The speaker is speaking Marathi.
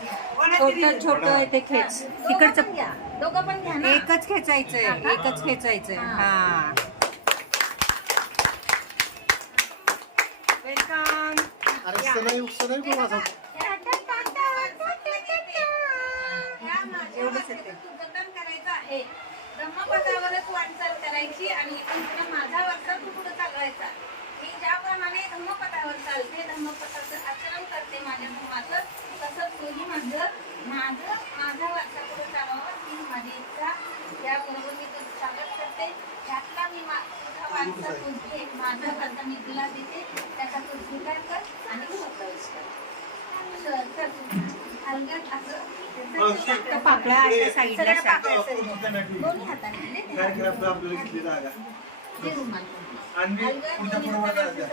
छोट छोट आहे ते खेच. तिकडचं घ्या, दोघं पण घ्या ना. एकच खेचायचंय, एकच खेचायचंय. हा, वेलकम. अरे सनई पण माझा एवढंच येते. तू जतन करायचं आहे. धम्मपदावरच वाटचाल करायची आणि इथून पुढे माझा वारसा तू पुढे चालवायचा. मी ज्याप्रमाणे धम्मपदावर चालते, धम्मपदाचं आचरण करते माझ्या धर्माचं, तसंच तूही माझा वारसा पुढे चालवावा ही माझी इच्छा. त्याबरोबर मी तुझं स्वागत करते. त्यातला मी तुझा वारसा तुझी माझा वारसा मी तुला देते. त्याचा तू स्वीकार कर आणि प्रवेश कर. हलगट असं पाकळ्या अशा साईडला दोन्ही हाताने दे रुमाल. हलगट दोन्ही हाताने